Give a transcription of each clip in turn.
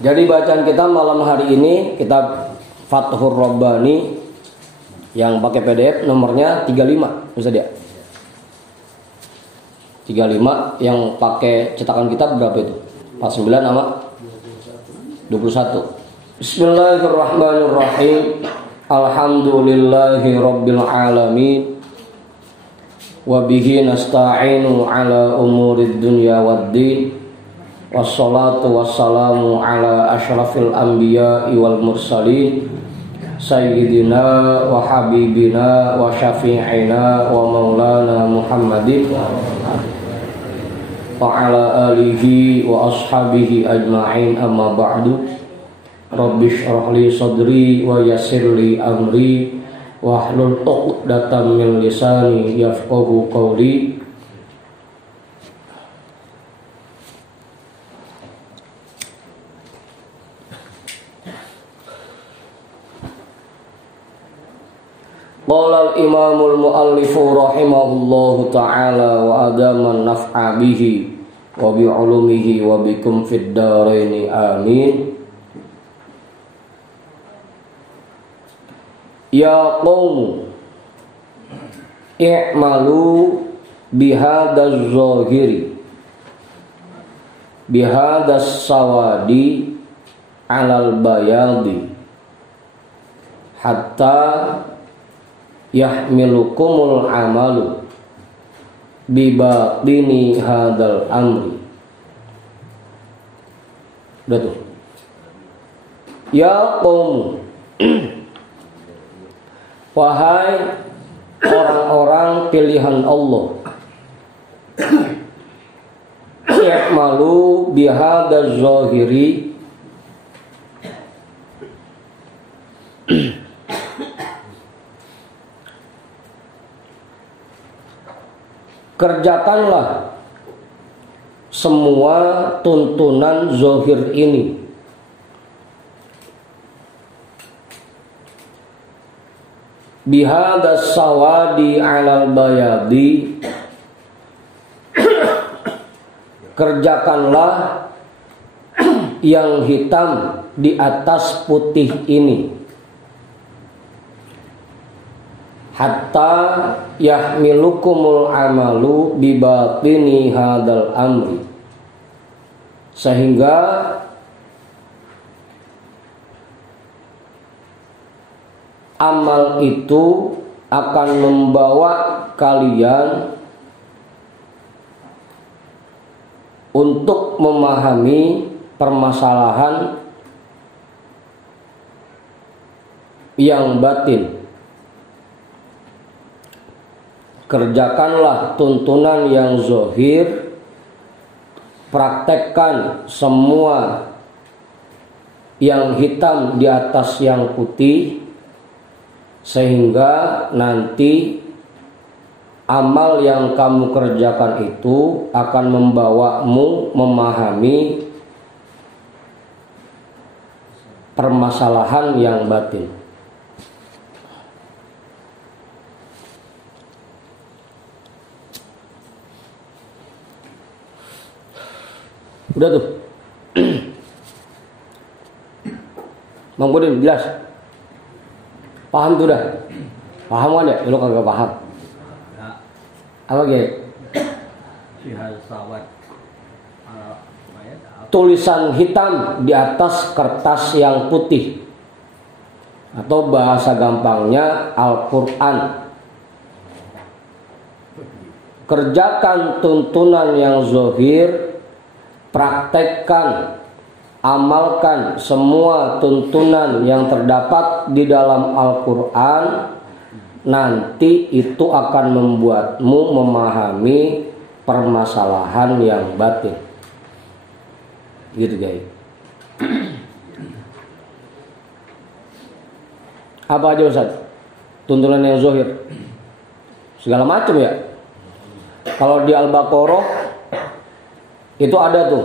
Jadi bacaan kita malam hari ini kitab Fathur Rabbani yang pakai PDF nomornya 35, Ustaz ya. 35 yang pakai cetakan kitab berapa itu? 49 sama 21. Bismillahirrahmanirrahim. Alhamdulillahi rabbil alamin. Wa bihi nasta'inu ala umurid dunya waddin. Wassalatu wassalamu ala asyrafil anbiya'i wal mursalin sayyidina wa habibina wa syafi'ina wa maulana Muhammadin wa ala alihi wa ashabihi ajma'in, amma ba'du. Rabbi shrah li sadri wa yassir li amri wahlul 'uqdatam min lisani yafqahu qawli. Qala al-imamul muallifu rahimahullahu ta'ala wa adaman naf'a bihi wa bi'ulumihi wa bikum fid dharaini amin. Ya qawmu i'malu bihadaz zahiri bihadas sawadi alal bayadi hatta yahmilukumul amalu bibatini hadal amri. Udah tuh. Ya qaum, wahai orang-orang pilihan Allah, i'malu bihadaz zahiri, kerjakanlah semua tuntunan zahir ini bihadas sawadi alal bayadi, kerjakanlah yang hitam di atas putih ini, hatta yahmilukumul amalu bibatini hadal amri, sehingga amal itu akan membawa kalian untuk memahami permasalahan yang batin. Kerjakanlah tuntunan yang zahir, praktekkan semua yang hitam di atas yang putih, sehingga nanti amal yang kamu kerjakan itu akan membawamu memahami permasalahan yang batin. Udah tuh. Bang Budin jelas. Paham tuh dah. Paham kan ya? Lu kagak paham. Apa gitu? Tulisan hitam di atas kertas yang putih, atau bahasa gampangnya Al-Quran. Kerjakan tuntunan yang zahir, praktekkan, amalkan semua tuntunan yang terdapat di dalam Al-Quran. Nanti itu akan membuatmu memahami permasalahan yang batin. Gitu guys. Apa aja Ustaz? Tuntunan yang zahir segala macam ya. Kalau di Al-Baqarah itu ada tuh,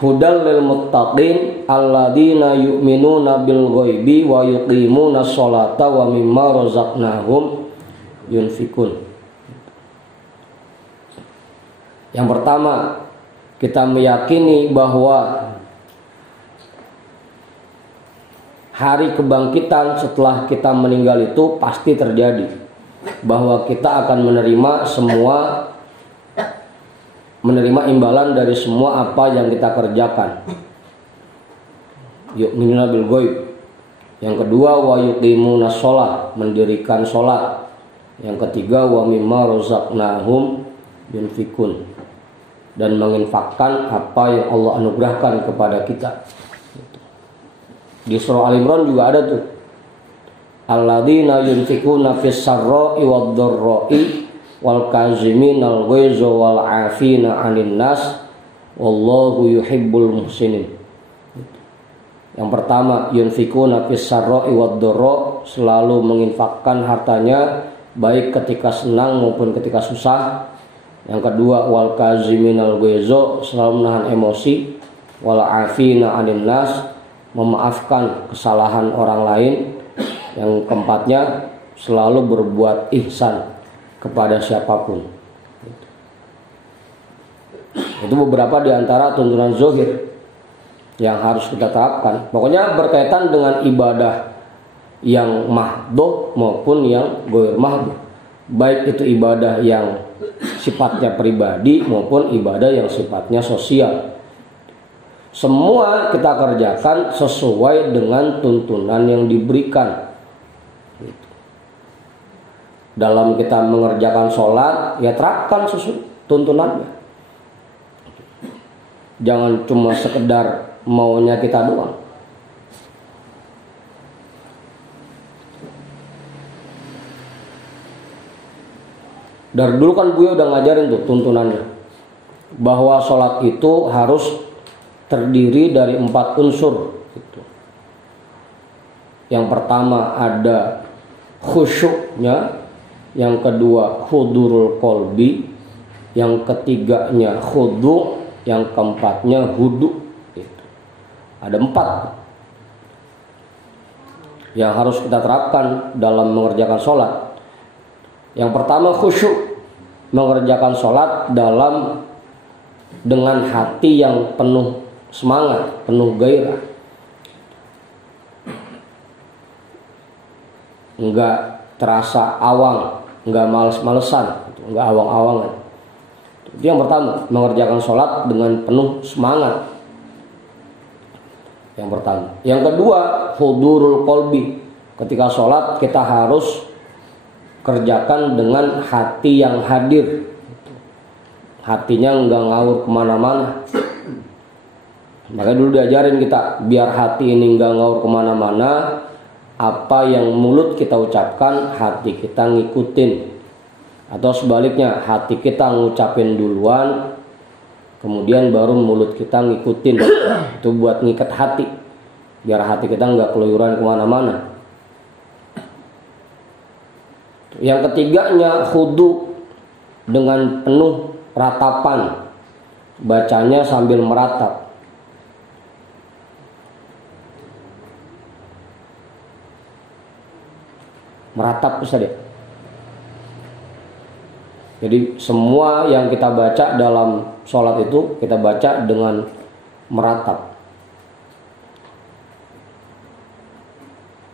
hudal lil muttaqin alladzina yu'minuna bil ghaibi wa yuqimuna sholata wa mimma razaqnahum yunfikun. Yang pertama, kita meyakini bahwa hari kebangkitan setelah kita meninggal itu pasti terjadi, bahwa kita akan menerima imbalan dari semua apa yang kita kerjakan. Yu'minuna bil ghaib. Yang kedua, wa yuqimuna shalah, mendirikan salat. Yang ketiga, wa mimma razaqnahum yunfikun, dan menginfakkan apa yang Allah anugerahkan kepada kita. Di surah Al-Imran juga ada tuh, alladzina yunfikuna fis sarra'i wad dharra'i wal kaziminal ghaiza wal 'afina 'anil nas wallahu yuhibbul muhsinin. Yang pertama, yunfikuna fis sarra'i wad dharra, selalu menginfakkan hartanya baik ketika senang maupun ketika susah. Yang kedua, wal kaziminal ghaiza, selalu menahan emosi. Wal 'afina 'anil nas, memaafkan kesalahan orang lain. Yang keempatnya, selalu berbuat ihsan kepada siapapun. Itu beberapa di antara tuntunan zahir yang harus kita terapkan. Pokoknya berkaitan dengan ibadah yang mahdhuf maupun yang ghair mahdhuf. Baik itu ibadah yang sifatnya pribadi maupun ibadah yang sifatnya sosial. Semua kita kerjakan sesuai dengan tuntunan yang diberikan. Dalam kita mengerjakan sholat, ya terapkan sesuai tuntunannya. Jangan cuma sekedar maunya kita doang. Dari dulu kan gue udah ngajarin tuh tuntunannya, bahwa sholat itu harus terdiri dari 4 unsur gitu. Yang pertama ada khusyuknya, yang kedua hudurul qalbi, yang ketiganya khudu', yang keempatnya hudu gitu. Ada 4 yang harus kita terapkan dalam mengerjakan sholat. Yang pertama khusyuk, mengerjakan sholat dengan hati yang penuh semangat, penuh gairah, enggak terasa awang, enggak males-malesan, enggak awang-awangan. Itu yang pertama, mengerjakan sholat dengan penuh semangat. Yang pertama. Yang kedua, hudurul qalbi. Ketika sholat kita harus kerjakan dengan hati yang hadir. Hatinya enggak ngawur kemana-mana. Maka dulu diajarin kita, biar hati ini enggak ngawur kemana-mana, apa yang mulut kita ucapkan, hati kita ngikutin. Atau sebaliknya, hati kita ngucapin duluan, kemudian baru mulut kita ngikutin. Itu buat ngikat hati, biar hati kita enggak keluyuran kemana-mana. Yang ketiganya khudu, dengan penuh ratapan, bacanya sambil meratap. Meratap bisa deh. Jadi semua yang kita baca dalam sholat itu kita baca dengan meratap.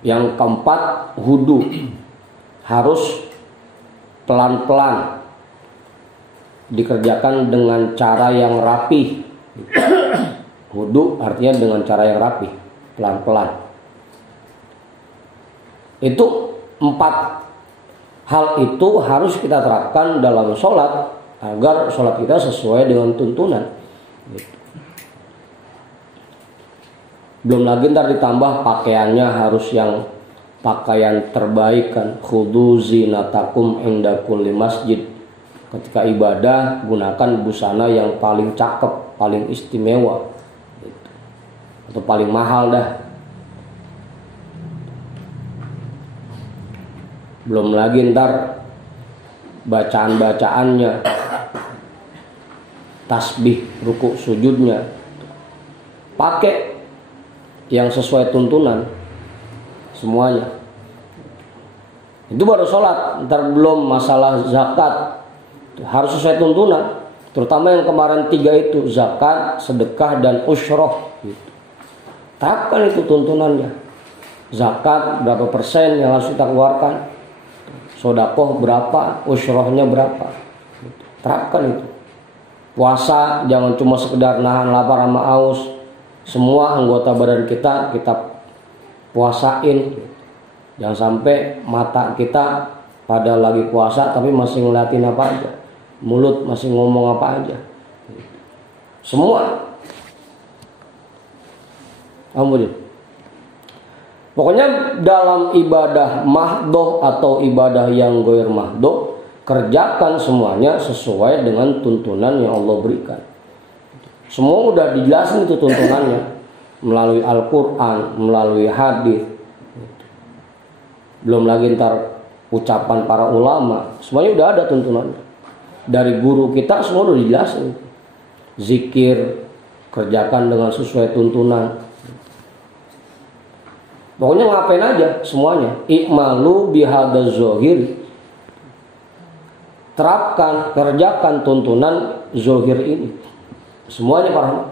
Yang keempat hudu, harus pelan-pelan, dikerjakan dengan cara yang rapi. Hudu artinya dengan cara yang rapi, pelan-pelan. Itu 4 hal itu harus kita terapkan dalam sholat agar sholat kita sesuai dengan tuntunan. Belum lagi ntar ditambah pakaiannya harus yang pakaian terbaik kan. Khudu zinatakum inda kulli masjid. Ketika ibadah gunakan busana yang paling cakep, paling istimewa, atau paling mahal dah. Belum lagi ntar bacaan-bacaannya, tasbih, rukuk, sujudnya, pakai yang sesuai tuntunan semuanya. Itu baru sholat. Ntar belum masalah zakat, harus sesuai tuntunan. Terutama yang kemarin 3 itu, zakat, sedekah, dan usroh gitu. Terapkan itu tuntunannya. Zakat berapa persen yang harus kita keluarkan, sedekah berapa, usrohnya berapa, terapkan itu. Puasa jangan cuma sekedar nahan lapar sama haus, semua anggota badan kita puasain. Jangan sampai mata kita pada lagi puasa tapi masih ngeliatin apa aja, mulut masih ngomong apa aja, semua. Alhamdulillah. Pokoknya dalam ibadah mahdoh atau ibadah yang goir mahdoh, kerjakan semuanya sesuai dengan tuntunan yang Allah berikan. Semua udah dijelasin itu tuntunannya melalui Al-Quran, melalui hadis. Belum lagi ntar ucapan para ulama, semuanya udah ada tuntunannya. Dari guru kita semua udah dijelasin. Zikir kerjakan dengan sesuai tuntunan. Pokoknya ngapain aja semuanya. I'malu bihadaz zohir. Terapkan, kerjakan tuntunan zohir ini. Semuanya paham.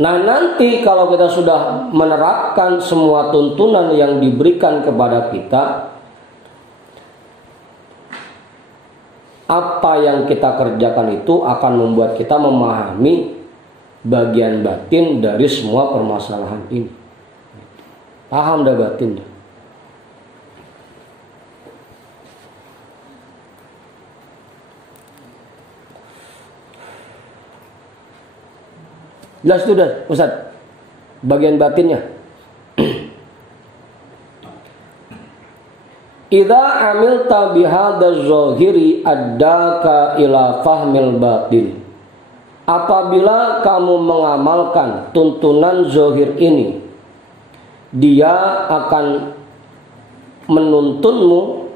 Nah nanti kalau kita sudah menerapkan semua tuntunan yang diberikan kepada kita, apa yang kita kerjakan itu akan membuat kita memahami bagian batin dari semua permasalahan ini. Paham dah batin. Jelas sudah Ustaz bagian batinnya. Idza amilta bihadaz zahiri addaka ila fahmil batin. Apabila kamu mengamalkan tuntunan zahir ini, dia akan menuntunmu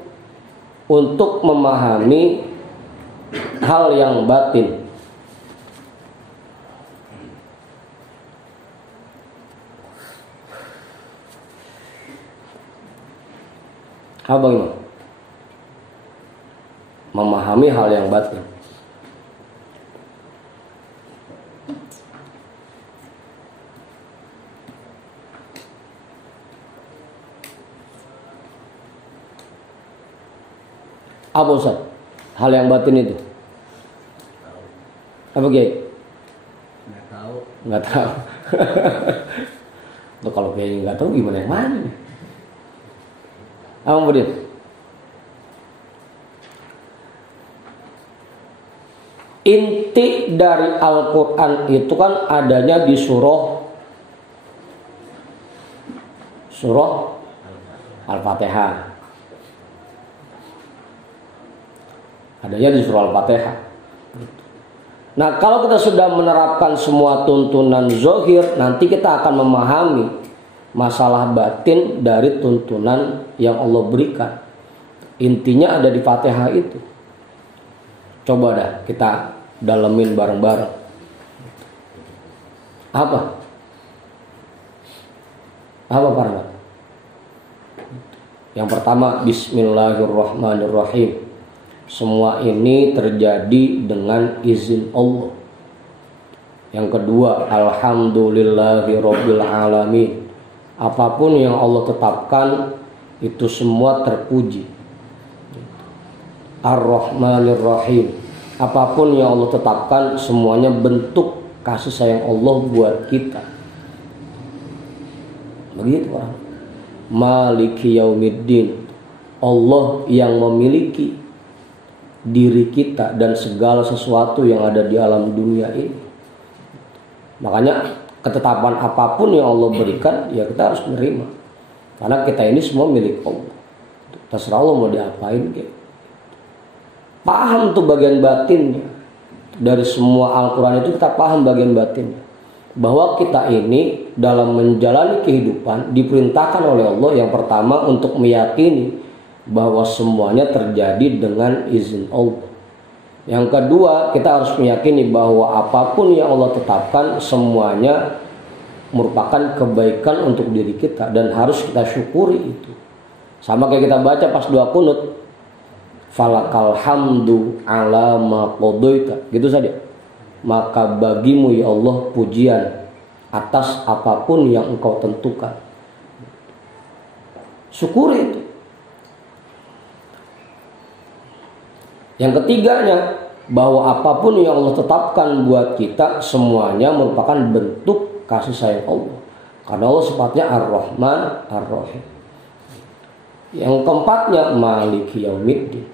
untuk memahami hal yang batin. Apa ini? Memahami hal yang batin. Apa Ustaz? Hal yang batin itu? Apa Kiai? Nggak tahu. Nggak tahu. Loh, kalau Kiai nggak tahu gimana yang mana? Apa kemudian? Inti dari Al-Quran itu kan adanya di surah Al-Fatihah. Adanya di surah Al-Fatihah. Nah, kalau kita sudah menerapkan semua tuntunan zahir, nanti kita akan memahami masalah batin dari tuntunan yang Allah berikan. Intinya ada di Fatihah itu. Coba dah kita dalemin bareng-bareng. Apa para? Yang pertama, Bismillahirrahmanirrahim. Semua ini terjadi dengan izin Allah. Yang kedua, Alhamdulillahirabbil alamin. Apapun yang Allah tetapkan itu semua terpuji. Ar-Rahmanir-Rahim. Apapun yang Allah tetapkan semuanya bentuk kasih sayang Allah buat kita. Begitu orang. Maliki yaumiddin. Allah yang memiliki diri kita dan segala sesuatu yang ada di alam dunia ini. Makanya ketetapan apapun yang Allah berikan, ya kita harus menerima. Karena kita ini semua milik Allah. Terserah Allah mau diapain gitu. Paham tuh bagian batinnya. Dari semua Al-Quran itu kita paham bagian batinnya. Bahwa kita ini dalam menjalani kehidupan diperintahkan oleh Allah yang pertama untuk meyakini bahwa semuanya terjadi dengan izin Allah. Yang kedua, kita harus meyakini bahwa apapun yang Allah tetapkan semuanya merupakan kebaikan untuk diri kita dan harus kita syukuri itu. Sama kayak kita baca pas doa qunut, falakal hamdu ala ma qadaita, gitu saja. Maka bagimu ya Allah pujian atas apapun yang engkau tentukan. Syukuri itu. Yang ketiganya, bahwa apapun yang Allah tetapkan buat kita semuanya merupakan bentuk kasih sayang Allah. Karena Allah sifatnya Ar-Rahman, Ar-Rahim. Yang keempatnya, Maliki Yaumiddin.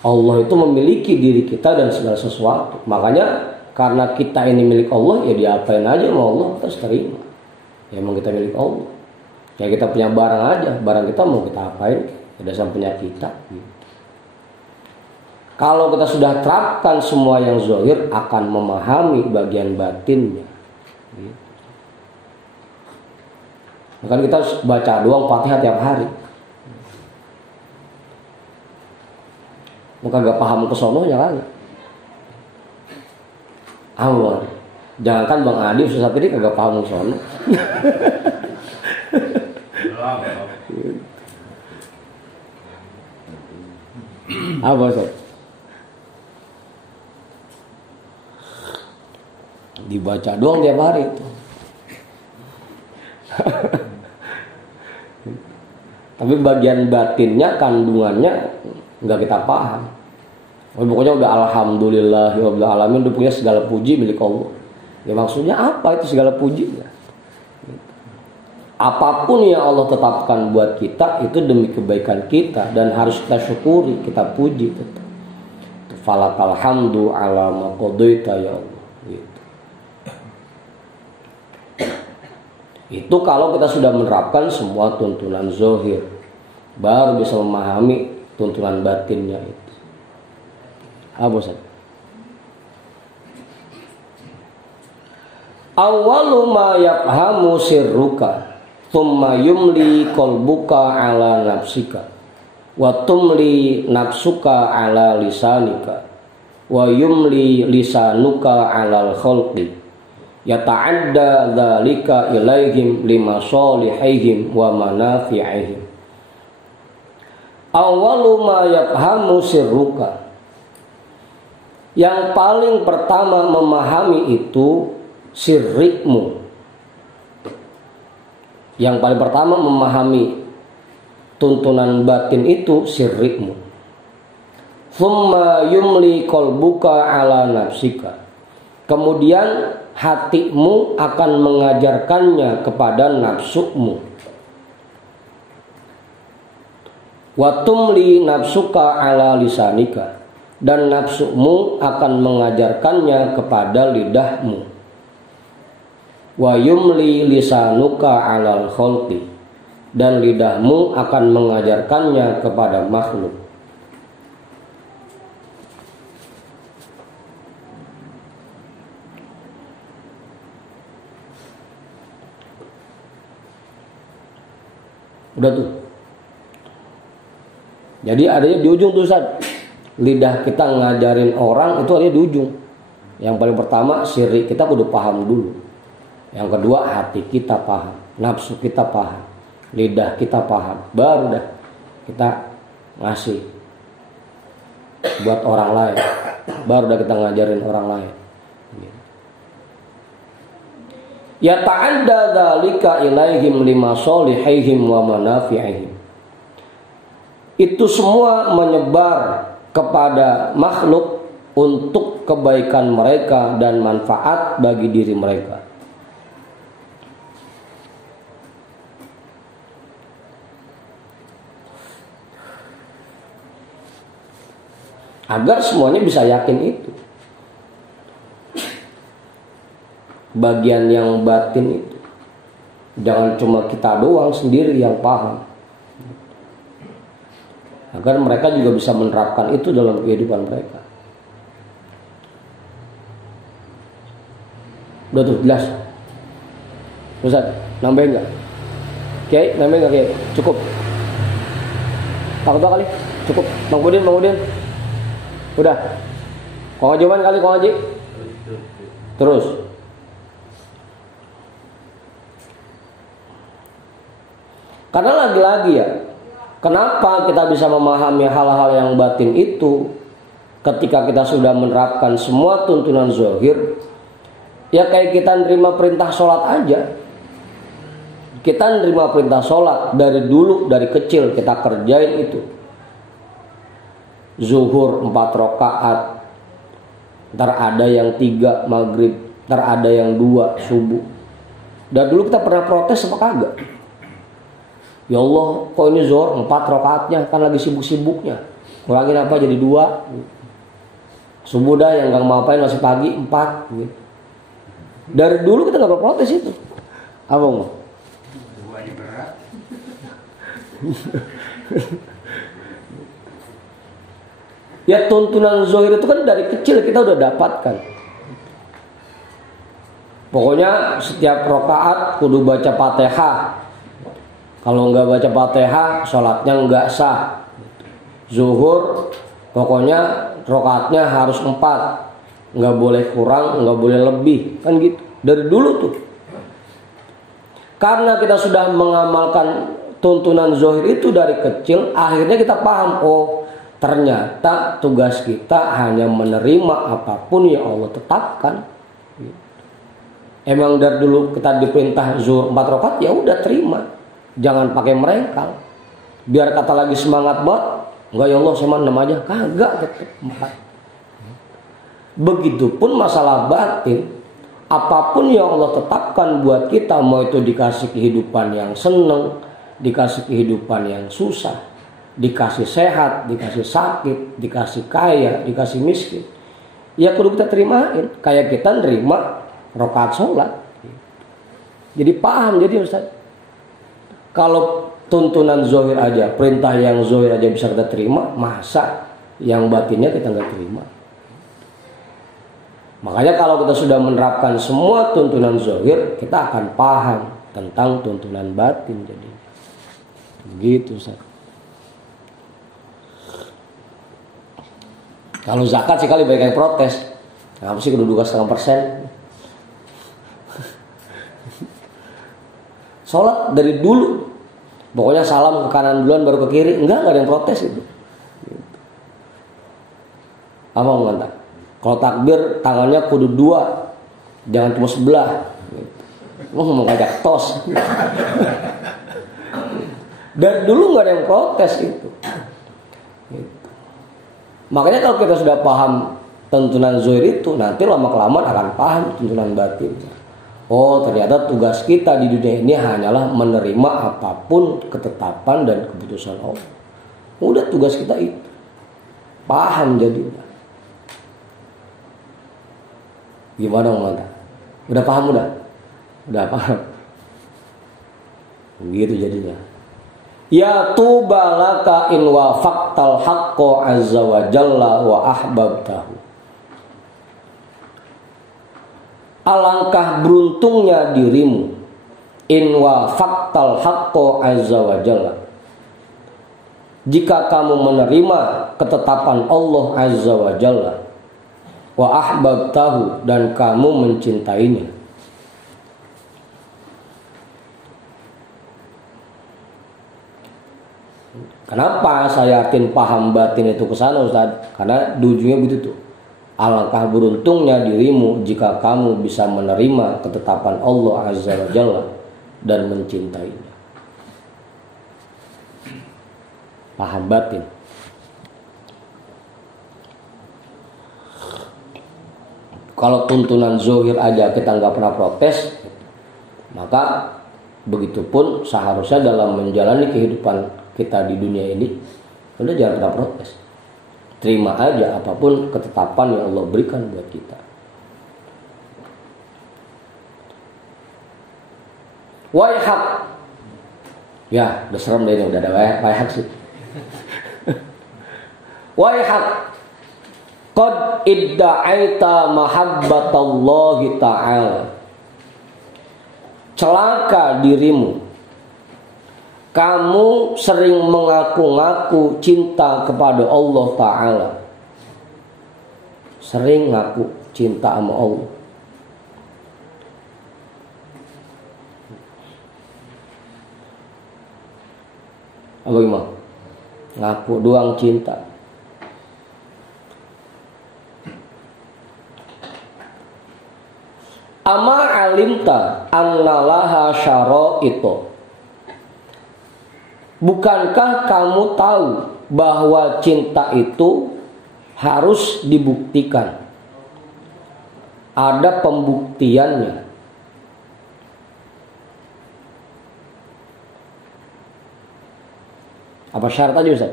Allah itu memiliki diri kita dan segala sesuatu. Makanya karena kita ini milik Allah, ya diapain aja sama Allah kita terima. Ya emang kita milik Allah. Ya kita punya barang aja, barang kita mau kita apain, ya dasar punya kita. Kalau kita sudah terapkan semua yang zahir, akan memahami bagian batinnya. Maka kita baca doang Fatihah tiap hari. Maka gak paham kesononya kan? Awan. Jangankan Bang Adi susah tadi kagak paham kesono. Apa Ustaz? Dibaca doang tiap hari itu. Tapi bagian batinnya, kandungannya nggak kita paham. Pokoknya udah alhamdulillah ya rabbil alamin, udah punya segala puji milik Allah. Ya maksudnya apa itu segala pujinya? Apapun yang Allah tetapkan buat kita itu demi kebaikan kita dan harus kita syukuri, kita puji tetap. Falakal hamdu ala ma qadaita ya Allah. Itu kalau kita sudah menerapkan semua tuntunan zahir, baru bisa memahami tuntunan batinnya itu. Apa Ustaz? Awwalu ma yafhamu sirruka thumma yumli qalbuka ala nafsika wa tumli nafsuka ala lisanika wa yumli lisanuka ala al-khalqi yata'adda dzalika ilaihim limasalihihim wa manafi'ihim. Awwalu ma yafhamu sirruka, yang paling pertama memahami itu sirrikmu. Yang paling pertama memahami tuntunan batin itu sirrikmu. Thumma yumli qalbuka ala nafsika, kemudian hatimu akan mengajarkannya kepada nafsumu. Wa tumli nafsuka ala lisanika, dan nafsumu akan mengajarkannya kepada lidahmu. Wa yumli lisanuka alal khalqi, dan lidahmu akan mengajarkannya kepada makhluk. Udah tuh. Jadi adanya di ujung tuh Ustaz. Lidah kita ngajarin orang itu adanya di ujung. Yang paling pertama syirik kita kudu paham dulu. Yang kedua hati kita paham, nafsu kita paham, lidah kita paham. Baru dah kita ngasih buat orang lain. Baru dah kita ngajarin orang lain. Ya ta'adda dzalika ilaihim limasalihihim wa manafi'ihim. Itu semua menyebar kepada makhluk untuk kebaikan mereka dan manfaat bagi diri mereka. Agar semuanya bisa yakin itu. Bagian yang batin itu, jangan cuma kita doang sendiri yang paham. Agar mereka juga bisa menerapkan itu dalam kehidupan mereka. Udah tuh jelas. Ustaz, nambahin nggak? Kiai, nambahin nggak Kiai? Cukup. Takut kali? Cukup. Bang Udin. Udah. Kau ngajuman kali, kau ngaji? Terus. Karena lagi-lagi ya, kenapa kita bisa memahami hal-hal yang batin itu ketika kita sudah menerapkan semua tuntunan zahir? Ya kayak kita nerima perintah sholat aja. Kita nerima perintah sholat dari dulu, dari kecil kita kerjain itu. Zuhur 4 rakaat, ntar ada yang 3 maghrib, ntar ada yang 2 subuh. Dan dulu kita pernah protes apa kagak? Ya Allah, kok ini zuhur 4 rakaatnya, kan lagi sibuk-sibuknya. Kurangin apa jadi 2. Subuh dah yang gak mau apain masih pagi 4 gitu. Dari dulu kita gak berprotes itu. Apa mau? Duanya berat. Ya tuntunan zahir itu kan dari kecil kita udah dapatkan. Pokoknya setiap rakaat kudu baca Fatihah. Kalau nggak baca Fatihah, sholatnya nggak sah. Zuhur, pokoknya rakaatnya harus 4, nggak boleh kurang, nggak boleh lebih, kan gitu. Dari dulu tuh. Karena kita sudah mengamalkan tuntunan zahir itu dari kecil, akhirnya kita paham, oh ternyata tugas kita hanya menerima apapun yang Allah tetapkan. Emang dari dulu kita diperintah zuhur 4 rakaat, ya udah terima. Jangan pakai merengkal. Biar kata lagi semangat banget, enggak ya Allah saya 6 aja, kagak tetap 4. Begitupun masalah batin, apapun yang Allah tetapkan buat kita, mau itu dikasih kehidupan yang seneng, dikasih kehidupan yang susah, dikasih sehat, dikasih sakit, dikasih kaya, dikasih miskin, ya kudu kita terimain. Kayak kita nerima rakaat sholat. Jadi paham jadi Ustaz. Kalau tuntunan zahir aja, perintah yang zahir aja bisa kita terima, masa yang batinnya kita nggak terima? Makanya kalau kita sudah menerapkan semua tuntunan zahir, kita akan paham tentang tuntunan batin. Jadi begitu Ustaz. Kalau zakat sih kali banyak yang protes. Kenapa sih kudu 2,5%? Sholat dari dulu, pokoknya salam ke kanan duluan baru ke kiri, enggak ada yang protes itu. Apa mau ngantah? Kalau takbir tangannya kudu 2, jangan cuma sebelah. Mau ngomong kayak tos. Dan dulu nggak ada yang protes itu. Makanya kalau kita sudah paham tuntunan zahir itu, nanti lama-kelamaan akan paham tuntunan batin. Oh ternyata tugas kita di dunia ini hanyalah menerima apapun ketetapan dan keputusan Allah. Udah tugas kita itu. Paham jadinya. Gimana Manta? Udah paham udah? Udah paham. Begitu jadinya. Ya tubalaka in wafaqtal haqqo azza wa jalla wa ahbabtahu. Alangkah beruntungnya dirimu in wafaqtal haqqo azza wa jalla, jika kamu menerima ketetapan Allah azza wa jalla, wa ahbabtahu, dan kamu mencintainya. Kenapa saya yakin paham batin itu ke sana Ustaz? Karena ujungnya begitu tuh. Alangkah beruntungnya dirimu jika kamu bisa menerima ketetapan Allah Azza wa Jalla dan mencintainya. Paham batin. Kalau tuntunan zahir aja kita nggak pernah protes, maka begitupun seharusnya dalam menjalani kehidupan kita di dunia ini, udah jangan pernah protes. Terima aja apapun ketetapan yang Allah berikan buat kita. Waihak. Ya, udah serem deh ini, udah ada waihak sih. Waihak. Qad idda'aita mahabbatallahi ta'ala. Celaka dirimu. Kamu sering mengaku-ngaku cinta kepada Allah Ta'ala. Sering ngaku cinta sama Allah. Apa gimana? Ngaku doang cinta. Ama alimta annalaha syara'ito. Bukankah kamu tahu bahwa cinta itu harus dibuktikan? Ada pembuktiannya. Apa syarat tadi Ustaz?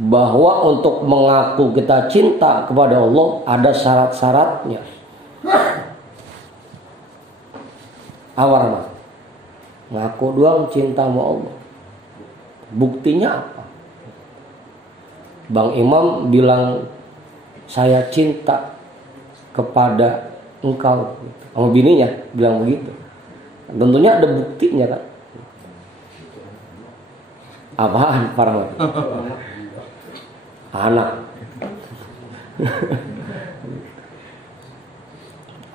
Bahwa untuk mengaku kita cinta kepada Allah ada syarat-syaratnya. Awal ngaku doang cinta sama Allah. Buktinya apa? Bang Imam bilang saya cinta kepada engkau. Sama bininya bilang begitu. Tentunya ada buktinya kan. Apaan para anak?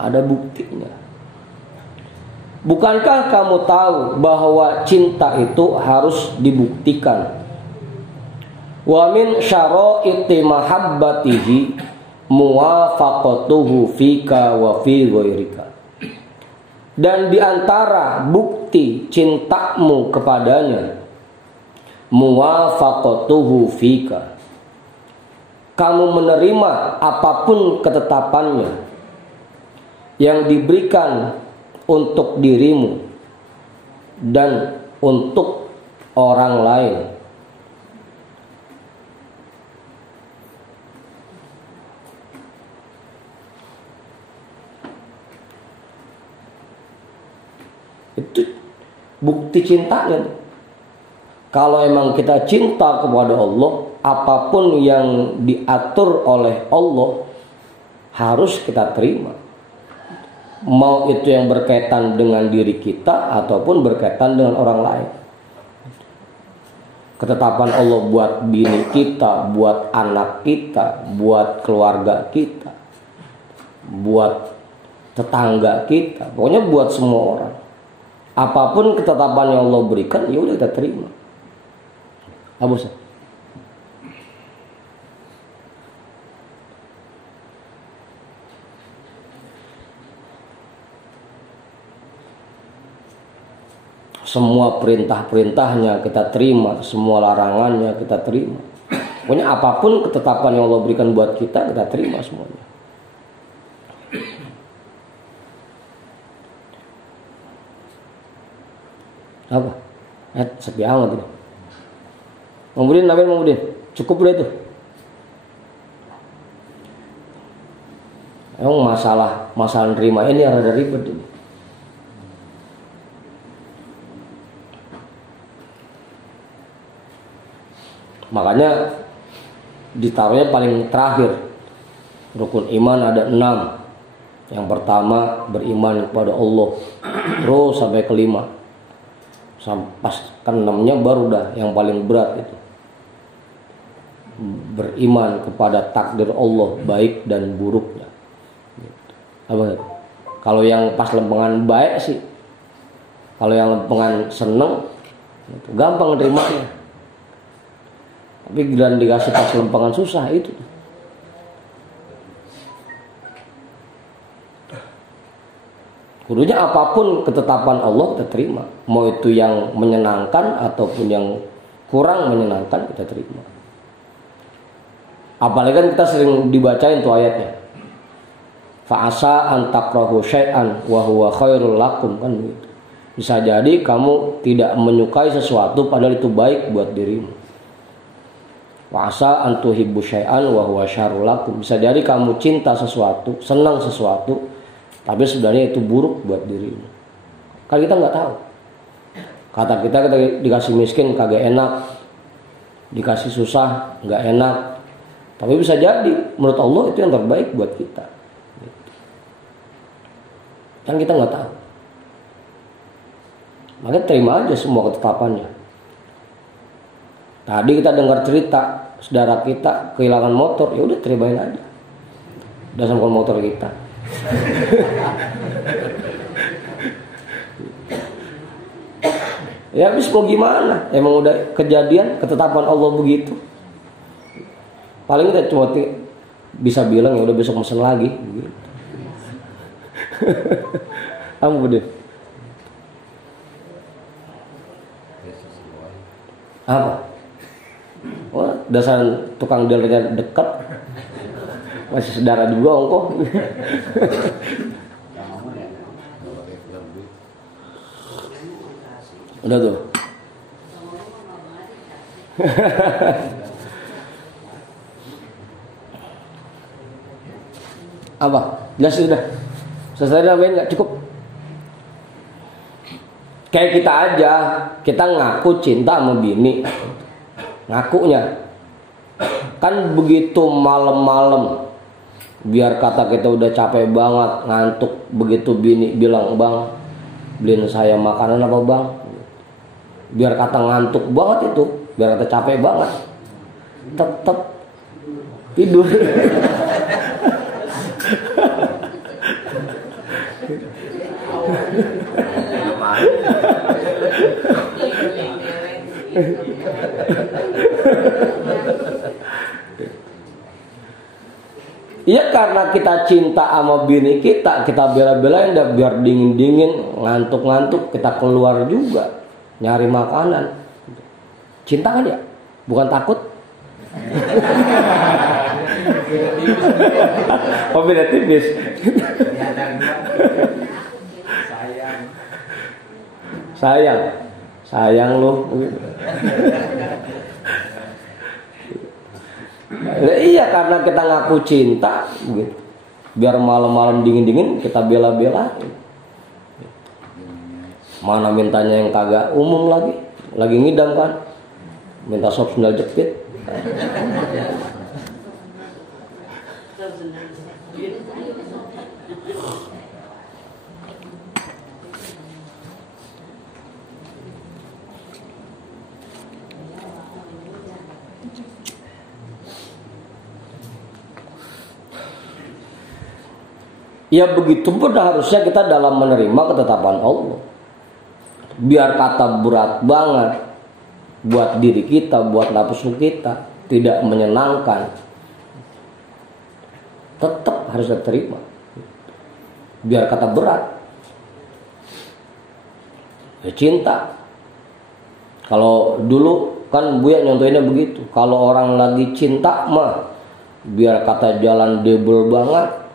Ada buktinya. Bukankah kamu tahu bahwa cinta itu harus dibuktikan? Wa min syara'iti mahabbatihi muwafaqatuhu fika wa fi ghairika. Dan di antara bukti cintamu kepadanya, muwafaqatuhu fika, kamu menerima apapun ketetapannya yang diberikan untuk dirimu dan untuk orang lain. Itu bukti cintanya. Kalau emang kita cinta kepada Allah, apapun yang diatur oleh Allah harus kita terima. Mau itu yang berkaitan dengan diri kita ataupun berkaitan dengan orang lain. Ketetapan Allah buat bini kita, buat anak kita, buat keluarga kita, buat tetangga kita, pokoknya buat semua orang. Apapun ketetapan yang Allah berikan, ya udah kita terima. Abu Sa. Semua perintah-perintahnya kita terima, semua larangannya kita terima. Pokoknya apapun ketetapan yang Allah berikan buat kita terima semuanya. Apa? Sepi amat ini. Kemudian Nabi kemudian cukup udah itu. Emang masalah nerima ini rada ribet ini. Makanya ditaruhnya paling terakhir. Rukun iman ada 6. Yang pertama beriman kepada Allah, terus sampai ke-5. Pas ke-6-nya baru dah yang paling berat itu. Beriman kepada takdir Allah baik dan buruknya. Apa? Kalau yang pas lempengan baik sih, kalau yang lempengan seneng gampang nerimanya. Tapi giliran dikasih pas lempengan susah itu. Kudunya apapun ketetapan Allah kita terima. Mau itu yang menyenangkan ataupun yang kurang menyenangkan kita terima. Apalagi kan kita sering dibacain tuh ayatnya. Fa'asa an takrahu syai'an wa huwa khairul lakum, kan begitu. Bisa jadi kamu tidak menyukai sesuatu padahal itu baik buat dirimu. Wa'asa an tuhibbu syai'an wa huwa syarrul lakum. Bisa jadi kamu cinta sesuatu, senang sesuatu, tapi sebenarnya itu buruk buat dirimu. Kan kita nggak tahu. Kata kita dikasih miskin kagak enak, dikasih susah nggak enak. Tapi bisa jadi menurut Allah itu yang terbaik buat kita. Kan kita nggak tahu. Maka terima aja semua ketetapannya. Tadi kita dengar cerita saudara kita kehilangan motor, ya udah terimain aja. Udah sama motor kita. Ya habis mau gimana? Emang udah kejadian, ketetapan Allah begitu. Paling kita cuma bisa bilang ya udah besok mesen lagi gitu. Kamu Bude. Apa? Wah, dasar tukang dealnya dekat. Masih saudara juga engkau. Udah tuh. Apa? Jelas sudah. Selesai dah, nggak cukup. Kayak kita aja, kita ngaku cinta sama bini, ngakunya. Kan begitu malam-malam, biar kata kita udah capek banget, ngantuk, begitu bini bilang, "Bang, beliin saya makanan apa bang?" Biar kata ngantuk banget itu, biar kata capek banget, tetap tidur. Iya, karena kita cinta sama bini kita bela-belain dah biar dingin-dingin, ngantuk-ngantuk, kita keluar juga nyari makanan. Cinta kan ya? Bukan takut. Oh, beda tipis. Sayang lu. Iya, karena kita ngaku cinta gitu. Biar malam-malam dingin-dingin kita bela-belain. Mana mintanya yang kagak umum lagi ngidam kan, minta sop sendal jepit. Ya begitu pun harusnya kita dalam menerima ketetapan Allah. Biar kata berat banget buat diri kita, buat nafsu kita, tidak menyenangkan, tetap harus diterima. Biar kata berat, ya cinta. Kalau dulu kan Buya nyontohinnya begitu. Kalau orang lagi cinta mah, biar kata jalan debel banget,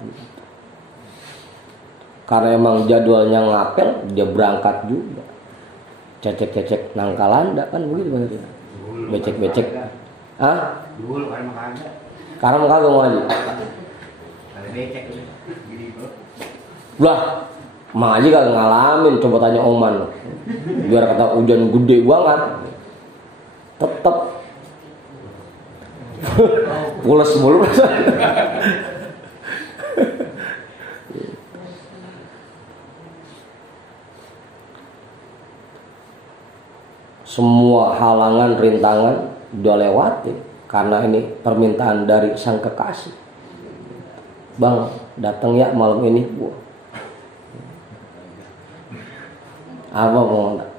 karena emang jadwalnya ngapel, dia berangkat juga. Cecek-cecek nangkalanda kan begitu bener. Becek-becek. Hah? Dulu kan makanya. Karena kagak mau aja. Ada becek gini, Bro. Lah, Mang Haji kagak ngalamin, coba tanya Oman. Biar kata hujan gede banget. Tetep pules mulu. Semua halangan, rintangan udah lewati karena ini permintaan dari sang kekasih. Bang, datang ya malam ini. Apa mau enggak?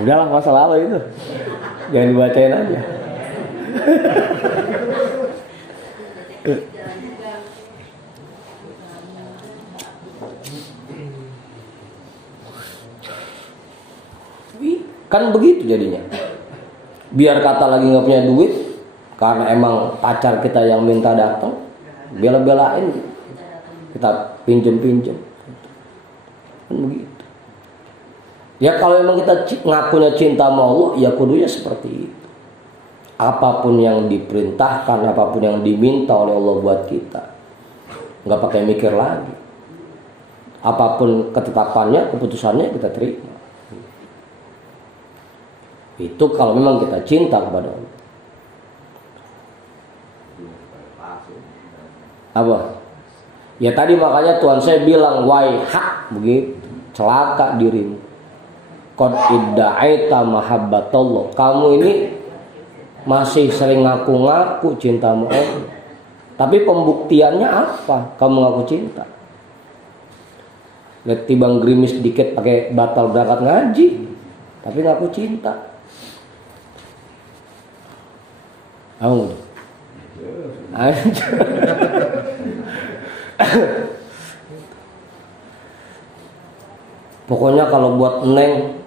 Udahlah, masa lalu itu. Jangan dibacain aja. Kan begitu jadinya. Biar kata lagi nggak punya duit, karena emang pacar kita yang minta datang, bela-belain kita pinjem-pinjem. Kan begitu. Ya kalau emang kita ngakunya cinta sama Allah, ya kudunya seperti itu. Apapun yang diperintahkan, apapun yang diminta oleh Allah buat kita, nggak pakai mikir lagi. Apapun ketetapannya, keputusannya kita terima. Itu kalau memang kita cinta kepada Allah. Apa? Ya tadi makanya Tuhan saya bilang waihak, begitu, celaka dirimu. Qad idda'aita mahabbatallah. Kamu ini masih sering ngaku-ngaku cinta sama Allah. Tapi pembuktiannya apa? Kamu ngaku cinta. Lihat tibang gerimis dikit pakai batal berangkat ngaji. tapi ngaku cinta. Tahu? Pokoknya kalau buat Neng,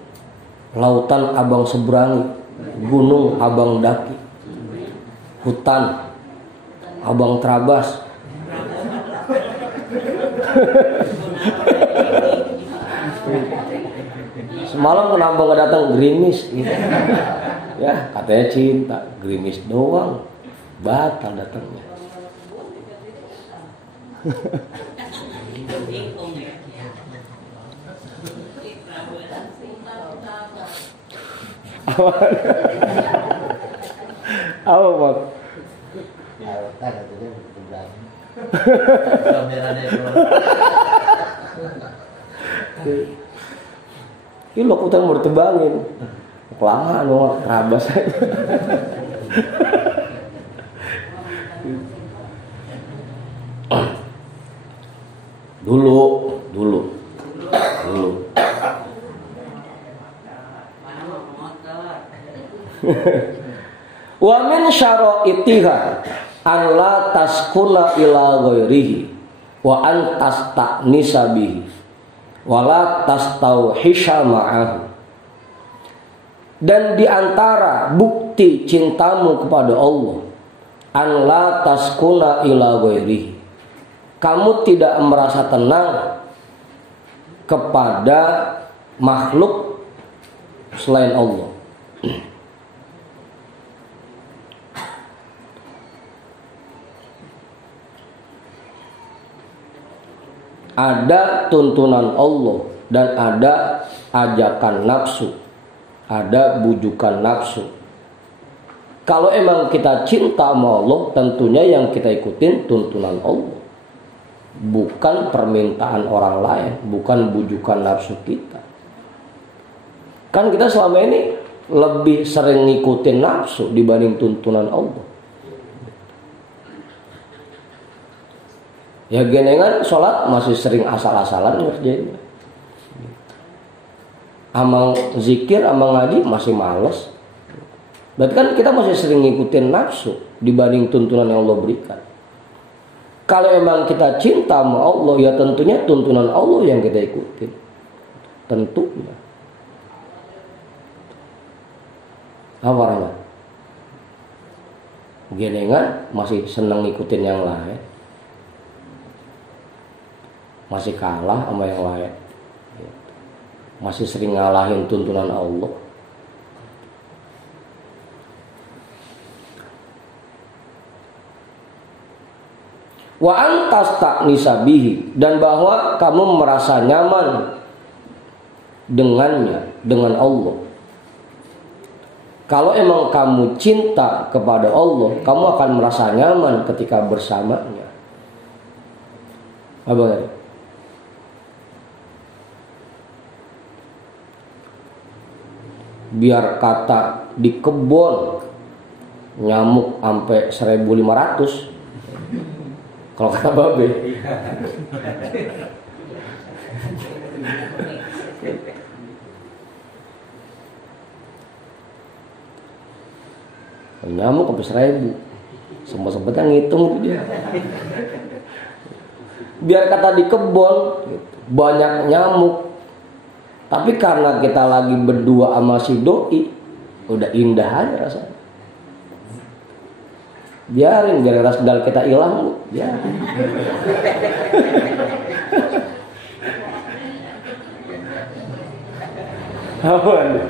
lautan abang seberangi, gunung abang daki, hutan abang terabas. Semalam kenapa nggak datang gerimis gitu. Ya katanya cinta, gerimis doang, batal datangnya. Apa bang? Ini lo kutan mau ditebangin, kelamaan lo terabas. Dulu. Wa min syara'itiha an la taskuna ila ghairihi wa an tasta'nisa bihi wa la tastauhisha ma'ahu. Dan di antara bukti cintamu kepada Allah, an la taskuna ila ghairihi, kamu tidak merasa tenang kepada makhluk selain Allah. Ada tuntunan Allah dan ada ajakan nafsu, ada bujukan nafsu. Kalau emang kita cinta sama Allah, tentunya yang kita ikutin tuntunan Allah, bukan permintaan orang lain, bukan bujukan nafsu kita. Kan kita selama ini lebih sering ngikutin nafsu dibanding tuntunan Allah. Ya genengan sholat masih sering asal-asalan ngerjain. Amal zikir, amal ngaji masih males. Berarti kan kita masih sering ngikutin nafsu dibanding tuntunan yang Allah berikan. Kalau emang kita cinta sama Allah, ya tentunya tuntunan Allah yang kita ikutin. Tentunya. Apa namanya? Genengan masih senang ngikutin yang lain, masih kalah sama yang lain, masih sering ngalahin tuntunan Allah. Wa antas ta'nisa bihi, dan bahwa kamu merasa nyaman dengannya, dengan Allah. Kalau emang kamu cinta kepada Allah, kamu akan merasa nyaman ketika bersamanya. Apa ya? Biar kata di kebun nyamuk sampai 1.500, kalau kata babe. Nyamuk sampai 1.000, sempat-sempatnya ngitung dia. Biar kata di kebun banyak nyamuk, tapi karena kita lagi berdua sama si doi, udah indah aja rasanya. Biarin, biar rasdal kita hilang, biarin. Apaan?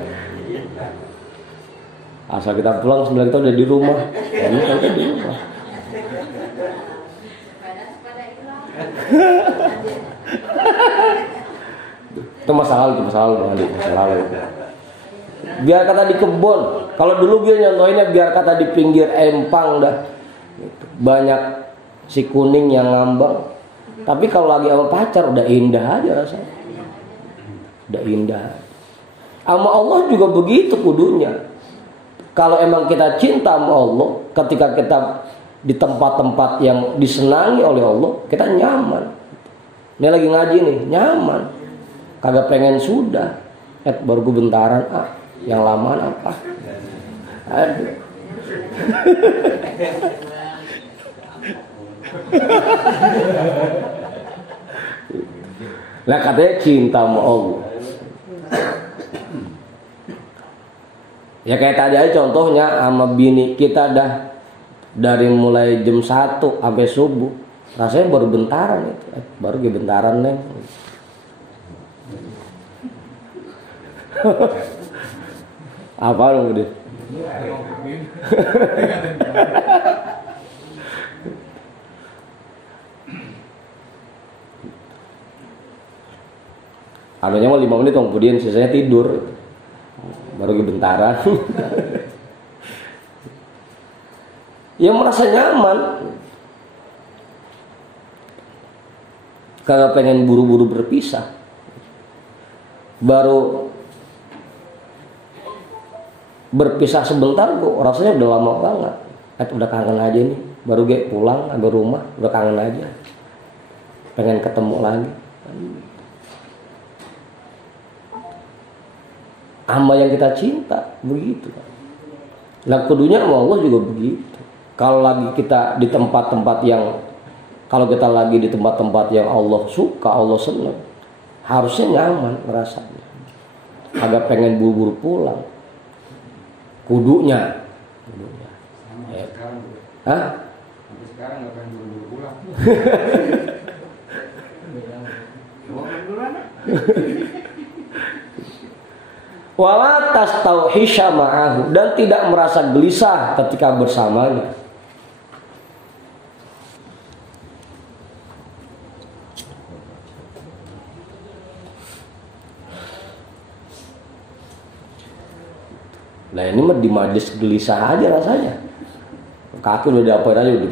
Asal kita pulang sebenarnya kita udah di rumah. Ini kita di rumah. Itu masalah lalu. Biar kata di kebun. Kalau dulu dia nyontohinnya biar kata di pinggir empang dah. Banyak si kuning yang ngambang. Tapi kalau lagi sama pacar udah indah aja rasanya. Udah indah. Sama Allah juga begitu kudunya. Kalau emang kita cinta sama Allah, ketika kita di tempat-tempat yang disenangi oleh Allah, kita nyaman. Ini lagi ngaji nih, nyaman. Kagak pengen sudah. baru gue bentaran yang lamaan apa? Aduh. Lah katanya cinta sama Allah. Ya kayak tadi aja contohnya sama bini kita dah dari mulai jam 1 sampai subuh. Rasanya baru bentaran itu. Baru gue bentaran Neng. Apa dong gede? Anunya mau 5 menit kemudian sisanya tidur. Baru bentaran. Ya merasa nyaman. Karena pengen buru-buru berpisah. Baru berpisah sebentar kok rasanya udah lama banget. Udah kangen aja nih. Baru gue pulang ke rumah udah kangen aja. Pengen ketemu lagi. Hamba yang kita cinta begitu. Nah kudunya sama Allah juga begitu. Kalau lagi kita di tempat-tempat yang Allah suka, Allah senang, harusnya nyaman rasanya. Agak pengen buru-buru pulang. Kudunya. Sampai sekarang. Hah? Sampai sekarang nggak pengen buru-buru pulang. Wala tastauhisha ma'ahu, dan tidak merasa gelisah ketika bersamanya. Nah ini mah di majlis gelisah aja rasanya. Kaki udah diapain aja,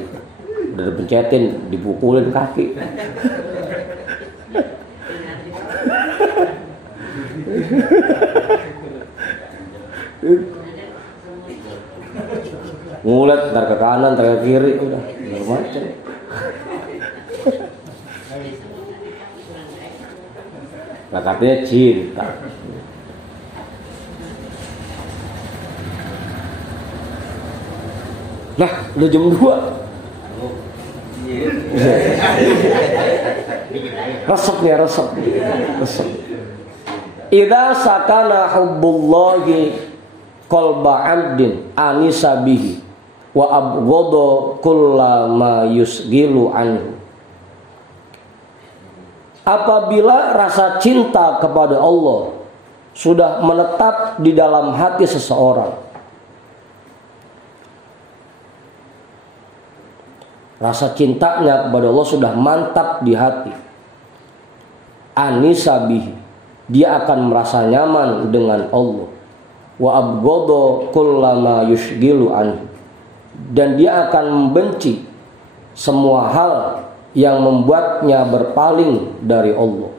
udah dipencetin, dipukulin kaki. Ngulet ntar ke kanan, ntar ke kiri, udah macam. Nah katanya cinta. Nah, udah jam 2. Resep. Idza sakana hubbullahi qalba 'abdin anisa bihi wa abghadha kullama yusghilu anhu. Apabila rasa cinta kepada Allah sudah menetap di dalam hati seseorang, rasa cintanya kepada Allah sudah mantap di hati, anisa bihi, dia akan merasa nyaman dengan Allah. Wa abghadha kullama yushghilu anhu, dan dia akan membenci semua hal yang membuatnya berpaling dari Allah.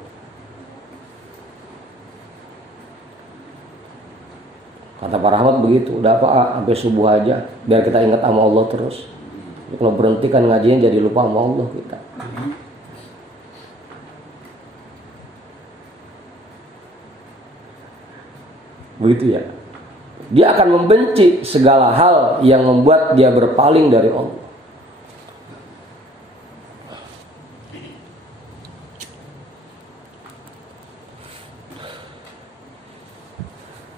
Kata Pak Rahmat begitu, udah apa sampai subuh aja biar kita ingat sama Allah terus. Kalau berhenti kan ngajian jadi lupa sama Allah kita. Begitu ya. Dia akan membenci segala hal yang membuat dia berpaling dari Allah.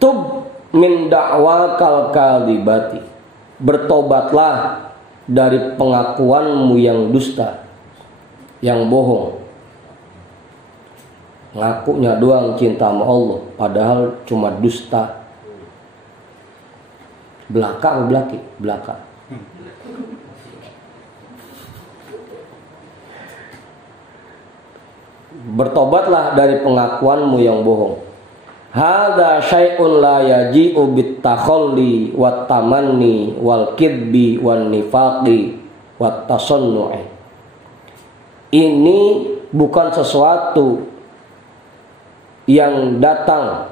Tub min da'wakal kadhibati, bertobatlah dari pengakuanmu yang dusta, yang bohong. Ngakunya doang cinta sama Allah, padahal cuma dusta. Belaka. Bertobatlah dari pengakuanmu yang bohong. Hadza syai'un la yaji'u bit takhalli wat tamanni wal kidbi wan nifaqi wat tasannu'i. Ini bukan sesuatu yang datang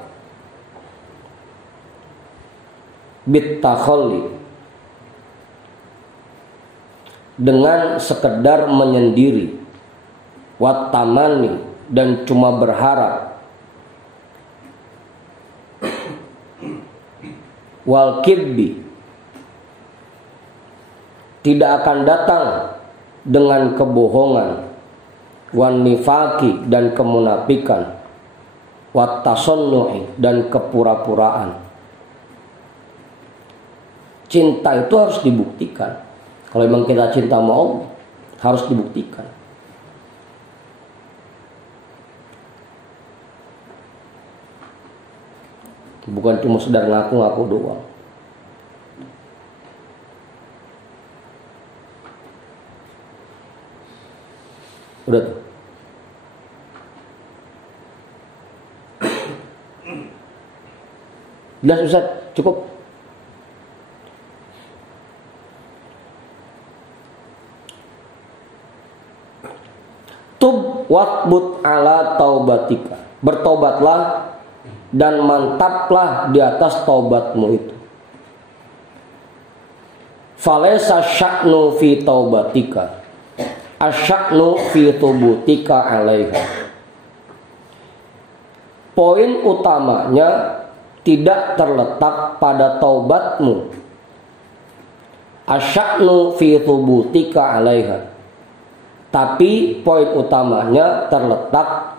bit takhalli, dengan sekedar menyendiri, wat tamanni, dan cuma berharap, wal kibbi, tidak akan datang dengan kebohongan, wan nifaki, dan kemunafikan, wat tasannu'i, dan kepura-puraan. Cinta itu harus dibuktikan. Kalau memang kita cinta sama Allah, harus dibuktikan. Bukan cuma sekedar ngaku-ngaku doang. Udah tuh. Jelas Ustaz, cukup. Tub wasbut ala taubatika. Bertobatlah dan mantaplah di atas taubatmu itu. Falaysa sya'nu fi taubatika, asya'nu fi tubutika alaiha. Poin utamanya tidak terletak pada taubatmu, asya'nu fi tubutika alaiha, tapi poin utamanya terletak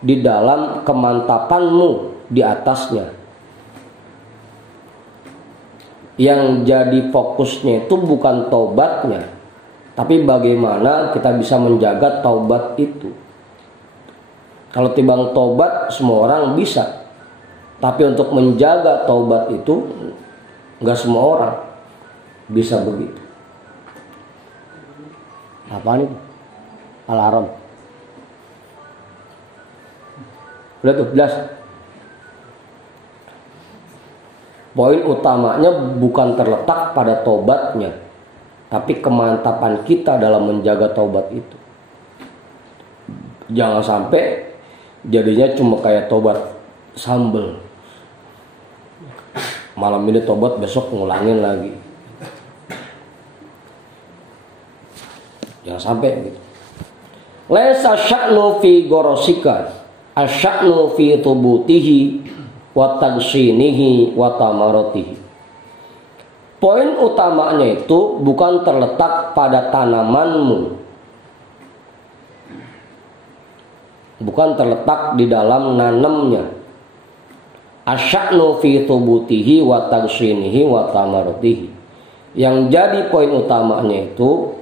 di dalam kemantapanmu di atasnya. Yang jadi fokusnya itu bukan taubatnya, tapi bagaimana kita bisa menjaga taubat itu. Kalau timbang taubat semua orang bisa, tapi untuk menjaga taubat itu nggak semua orang bisa begitu. Apa nih? Alarm. Udah tuh, jelas. Poin utamanya bukan terletak pada taubatnya, tapi kemantapan kita dalam menjaga taubat itu. Jangan sampai jadinya cuma kayak taubat sambel. Malam ini taubat, besok ngulangin lagi. Jangan sampai gitu. Laisa sya'nu fi gorosika, asya'nu fi tubutihi wa tagsinihi wa tamaratihi. Poin utamanya itu bukan terletak pada tanamanmu, bukan terletak di dalam nanamnya. Asya'nu fi tubutihi wa tagsinihi wa tamaratihi. Yang jadi poin utamanya itu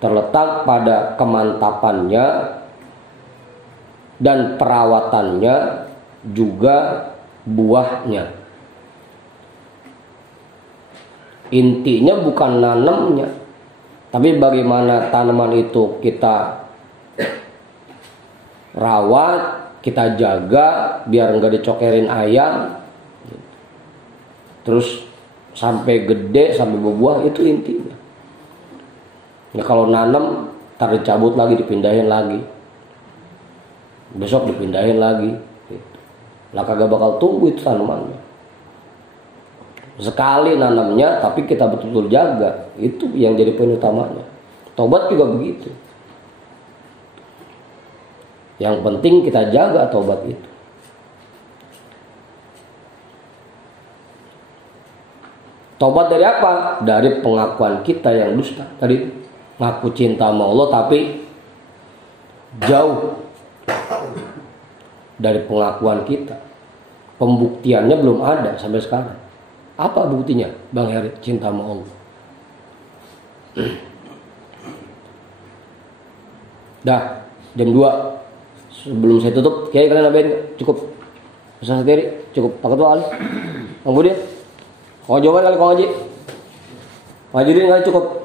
terletak pada kemantapannya dan perawatannya, juga buahnya. Intinya bukan nanamnya, tapi bagaimana tanaman itu kita rawat, kita jaga biar enggak dicokerin ayam, terus sampai gede, sampai berbuah, itu intinya. Ya, kalau nanam, ntar dicabut lagi, dipindahin lagi, besok dipindahin lagi, gitu. Lah kagak bakal tumbuh itu tanamannya. Sekali nanamnya, tapi kita betul-betul jaga, itu yang jadi poin utamanya. Tobat juga begitu. Yang penting kita jaga tobat itu. Tobat dari apa? Dari pengakuan kita yang dusta tadi. Ngaku cinta sama Allah tapi jauh dari pengakuan kita. Pembuktiannya belum ada sampai sekarang. Apa buktinya Bang Heri cinta sama Allah? Dah jam 2. Sebelum saya tutup, kalian nabain cukup. Ustaz Heri cukup. Pak Ketua Ali, Bang Budi, mau jawaban kali Kang Haji? Ngajirin kali cukup.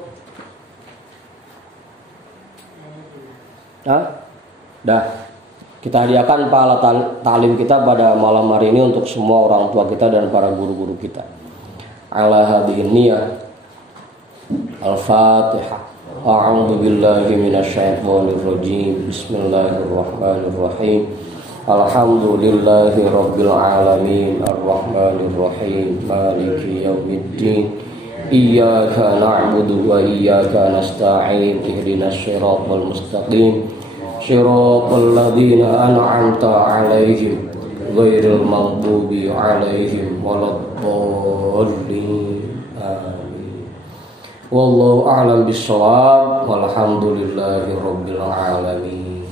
Dah, kita hadiahkan pahala ta'lim kita pada malam hari ini untuk semua orang tua kita dan para guru-guru kita. Ala hadhihi niyyah. Al-Fatihah. A'udzu billahi minasyaitonir rajim. Bismillahirrahmanirrahim. Alhamdulillahi rabbil alamin. Arrahmanir rahim. Maliki yaumiddin. Iyyaka na'budu wa iyyaka nasta'in. Ihdinas shiratal mustaqim. Shiratal ladzina an'amta 'alaihim ghairil maghdubi 'alaihim waladdallin. الضالين آمين. Wallahu a'lam bishawab. Walhamdulillahi rabbil alamin.